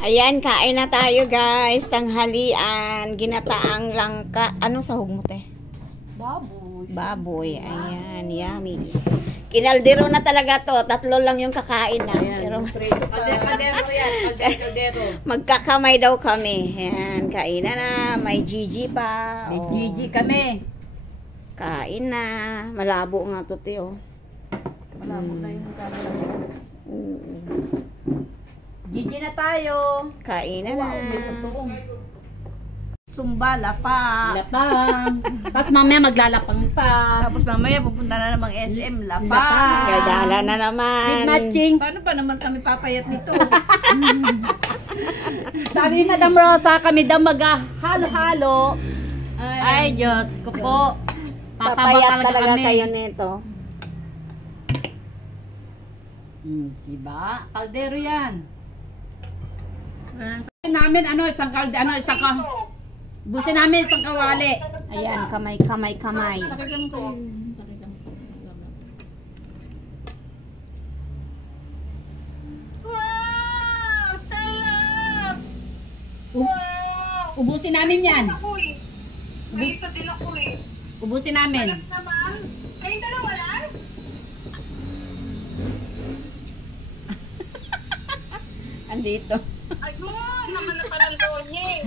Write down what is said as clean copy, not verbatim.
Ayan, kain na tayo guys. Tanghalian. Ginataang langka. Ano sahog mo te? Baboy. Baboy. Ayan, yummy. Kinaldero na talaga to. Tatlo lang yung kakain na. Pero Kaldero yan. Kaldero. magkakamay daw kami. Ayan, kain na. May Gigi pa. May Oh. Gigi kami. Kain na. Malabo nga to te oh. Malabo na yung camera. Oo. Gigi na tayo. Kain na na. Sumba, lapang. Tapos mamaya maglalapang pa. Tapos mamaya pupunta na namang SM, lapang. Gadala na naman. With matching. Paano pa naman kami papayat nito? Sabi ni Madam Rosa, kami daw mag-halo-halo. Ay, Diyos ko po. Papayat talaga kami. kayo nito. Siba, kaldero yan. Namin busin namin isang kawali. Ayan, kamay. Wow! Sarap! Ubusin namin yan. May isa din ako eh. Ubusin namin. Naman, kayong dalawa lang? Andito. Ay mo, naman na parang doon niya eh.